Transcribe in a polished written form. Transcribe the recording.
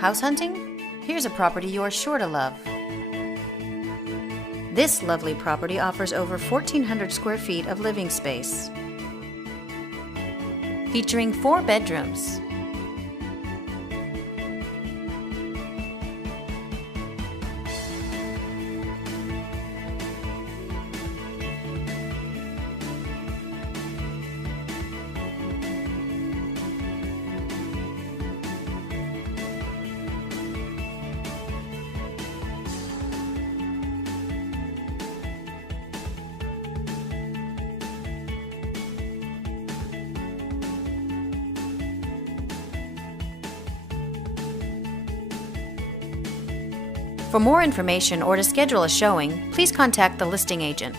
House hunting? Here's a property you're sure to love. This lovely property offers over 1,400 square feet of living space, featuring 4 bedrooms, For more information or to schedule a showing, please contact the listing agent.